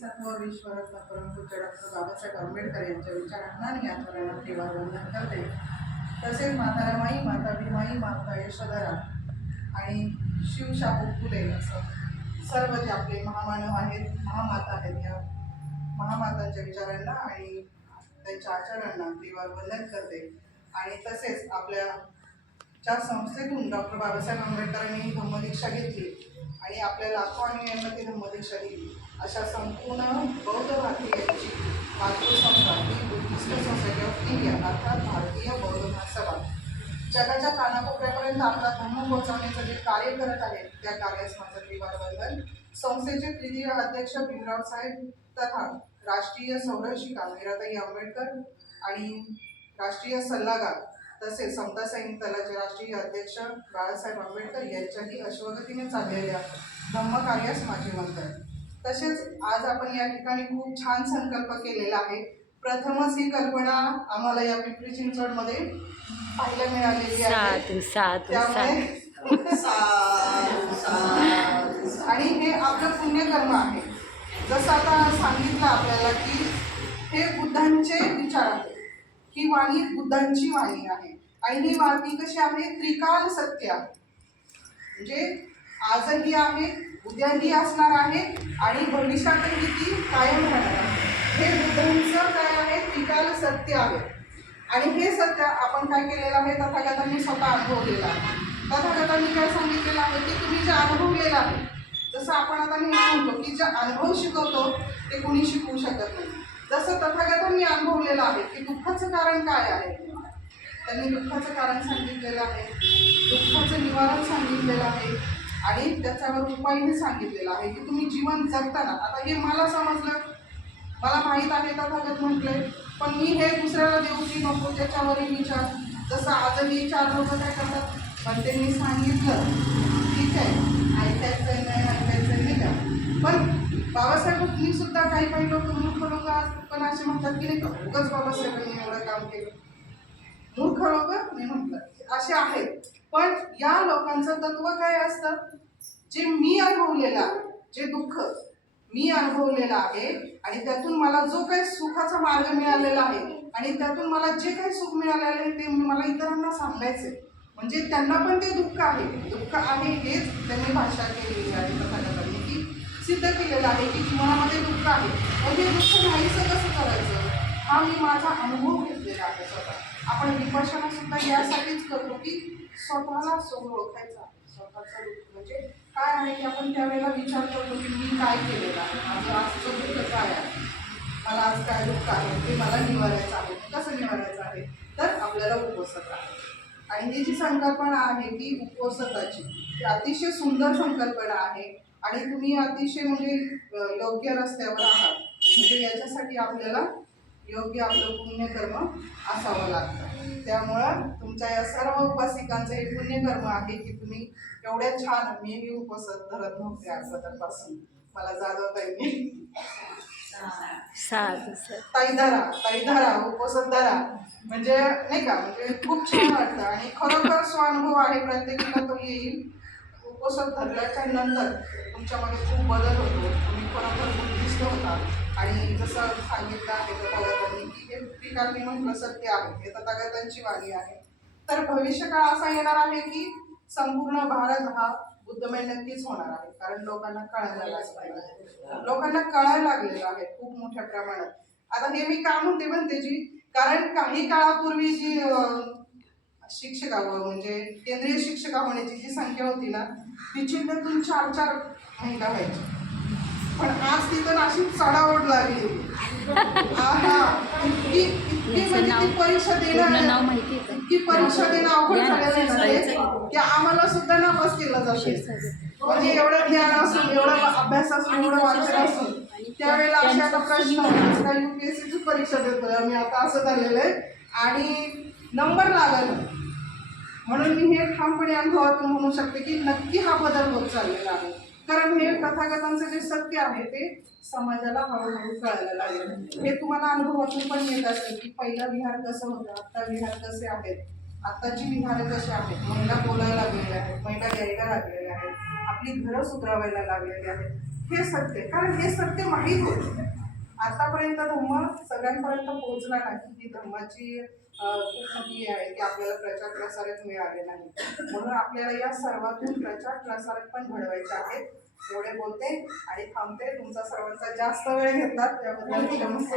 सर्व ईश्वराचा परमपूज्य डॉक्टर बाबासाहेब आंबेडकर यांच्या विचारांना आणि आचरणात देवावंदन करते. तसेच माता रमाई, माता भीमाई, माता यशोधरा आणि शिवशाहू फुले असं सर्व जे आपले महामानव आहेत, महामाता आहेत, या महामातांच्या विचारांना आणि त्यांच्या आचरणांना देवावंदन करते. आणि तसेच आपल्या ज्या संस्थेतून डॉक्टर बाबासाहेब आंबेडकरांनी धम्मदीक्षा घेतली आणि आपल्या लाखो अनुयायांना ती धम्मदीक्षा दिली, अशा संपूर्ण बौद्ध भारतीयांची मातृसंस्था ही बुद्धिस्ट सोसायटी ऑफ इंडिया अर्थात भारतीय बौद्ध महासभा जगाच्या कानाकोपऱ्यापर्यंत आपला धर्म पोहोचवण्याचं जे कार्य करत आहे, त्या कार्यास माझं देवावंदन. संस्थेचे तृतीय अध्यक्ष भीमराव साहेब तथा राष्ट्रीय संरक्षिका मीराताई आंबेडकर आणि राष्ट्रीय सल्लागार तसेच समता सैनिक दलाचे राष्ट्रीय अध्यक्ष बाळासाहेब आंबेडकर यांच्याही अश्वगतीने चाललेल्या धम्मकार्यास माझे वंदन. तसेच आज आपण या ठिकाणी खूप छान संकल्प केलेला आहे. प्रथमच ही कल्पना आम्हाला या पिंपरी चिंचवडमध्ये पाहायला मिळालेली आहे. त्यामुळे आणि हे आपलं पुण्यकर्म आहे. जसं आता सांगितलं आपल्याला की हे बुद्धांचे विचार आहेत, ही वाणी बुद्धांची वाणी आहे आणि ही वाणी कशी आहे, त्रिकाल सत्य आहे. म्हणजे आजही आहे, उद्याही असणार आहे आणि भविष्यातही ती कायम राहणार आहे. हे बुद्धांचं काय आहे, त्रिकाल सत्य आहे. आणि हे सत्य आपण काय केलेलं आहे, तथागतांनी स्वतः अनुभवलेलं आहे. तथागतांनी काय सांगितलेलं आहे की तुम्ही जे अनुभवलेलं आहे, जसं आपण आता नेहमी म्हणतो की जे अनुभव शिकवतो ते कुणी शिकवू शकत नाही, जसं तथागतांनी अनुभवलेलं आहे की दुःखाचं कारण काय आहे, त्यांनी दुःखाचं कारण सांगितलेलं आहे, दुःखाचं निवारण सांगितलेलं आहे आणि त्याच्यावर उपायही सांगितलेला आहे की तुम्ही जीवन जगताना. आता हे मला समजलं, मला माहीत आहे तथागत म्हटलंय, पण मी हे दुसऱ्याला देऊ की नको त्याच्यावरही विचार. जसं आजही 4 लोक काय करतात, पण त्यांनी सांगितलं ठीक आहे, ऐकायचं नाही ऐकायचं नाही का. पण बाबासाहेबांनी सुद्धा काही लोक मूर्ख लोक पण असे म्हणतात की नाही का, उगाच बाबासाहेबांनी एवढं काम केलं. मूर्ख लोक मी म्हटलं असे आहेत, पण या लोकांचं तत्व काय असतं, जे मी अनुभवलेलं आहे, जे दुःख मी अनुभवलेलं आहे आणि त्यातून मला जो काही सुखाचा मार्ग मिळालेला आहे आणि त्यातून मला जे काही सुख मिळालेलं आहे ते मला इतरांना सांगायचे. म्हणजे त्यांना पण ते दुःख आहे हेच त्यांनी भाषा केलेली आहे. तथागतांनी की सिद्ध केलेलं आहे की जीवनामध्ये दुःख आहे, म्हणजे दुःख नाहीसं कसं करायचं, हा मी माझा अनुभव घेतलेला आहे स्वतः. आपण विपश्यना सुद्धा यासाठीच करतो की स्वतःला ओळखायचा, स्वतःचं दुःख म्हणजे काय आहे की आपण त्यावेळेला विचार करतो की मी काय केलेलं आहे, माझं आजचं दुःख काय आहे, मला आज काय दुःख आहे, ते मला निवारायचं आहे. कसं निवारायचं आहे, तर आपल्याला उपवसत आहे. आणि ही जी संकल्पना आहे ती उपवसताची, ती अतिशय सुंदर संकल्पना आहे आणि तुम्ही अतिशय म्हणजे योग्य रस्त्यावर आहात. म्हणजे याच्यासाठी आपल्याला योग्य आपलं पुण्यकर्म असावं लागतं. त्यामुळं तुमच्या या सर्व उपासिकांचं हे पुण्यकर्म आहे की तुम्ही एवढ्या छान, मी उपवास धरत नव्हते अगोदरपासून, मला जाधवताईंनी ताईधारा उपवास धरा म्हणजे नाही का, म्हणजे खूप छान वाटतं आणि खरोखर स्वानुभव आहे, प्रत्येकाला तो येईल. उपवास धरल्याच्या नंतर तुमच्यामध्ये खूप बदल होतो, तुम्ही खरोखर बुद्धिस्ट होता. आणि जसं सांगितलं आहे तथागतांनी की हे त्रिकाल मी म्हटलं सत्य आहे, हे तथागतांची वाणी आहे. तर भविष्यकाळ असा येणार आहे की संपूर्ण भारत हा बुद्धमय नक्कीच होणार आहे, कारण लोकांना कळायला लागलेलं आहे खूप मोठ्या प्रमाणात. आता हे मी का म्हणते जी, कारण काही काळापूर्वी जी शिक्षिका म्हणजे केंद्रीय शिक्षिका होण्याची जी संख्या होती ना, तिची त्यातून 4 महिला व्हायची, पण आज तिथं अशी चढाओढ लागली. इतकी म्हणजे ती परीक्षा देणं, इतकी परीक्षा देणं अवघड झालेलं आहे की आम्हाला सुद्धा नापास केलं जाते. म्हणजे एवढं ज्ञान असून, एवढा अभ्यास असून, एवढं वाचन असून त्यावेळेला असे आता प्रश्न काही UPSCची परीक्षा देतोय आम्ही आता, असं झालेलं आहे. आणि नंबर लागल म्हणून मी हे ठामपणे अनुभवातून म्हणू शकते की नक्की हा बदल होत चाललेला आहे. कारण हे तथागतांचं जे सत्य आहे ते समाजाला हळूहळू कळायला लागेल. हे तुम्हाला अनुभवातून पण येत असेल की पहिलं विहार कसं होतं, आत्ता विहार कसे आहेत, आत्ताची विहार कसे आहेत. महिला बोलायला लागलेल्या आहेत, महिला यायला लागलेल्या आहेत, आपली घरं सुधारायला लागलेली आहेत. हे सत्य, कारण हे सत्य माहीत होतं. आतापर्यंत धम्म सगळ्यांपर्यंत पोहोचला नाही. ही धम्माची खूप मोठी आहे की आपल्याला प्रचार प्रसारक मिळाले नाही. म्हणून आपल्याला या सर्वातून प्रचार प्रसारक पण घडवायचे आहेत. एवढे बोलते आणि थांबते. तुमचा सर्वांचा जास्त वेळ घेतला त्याबद्दल क्षमस्व.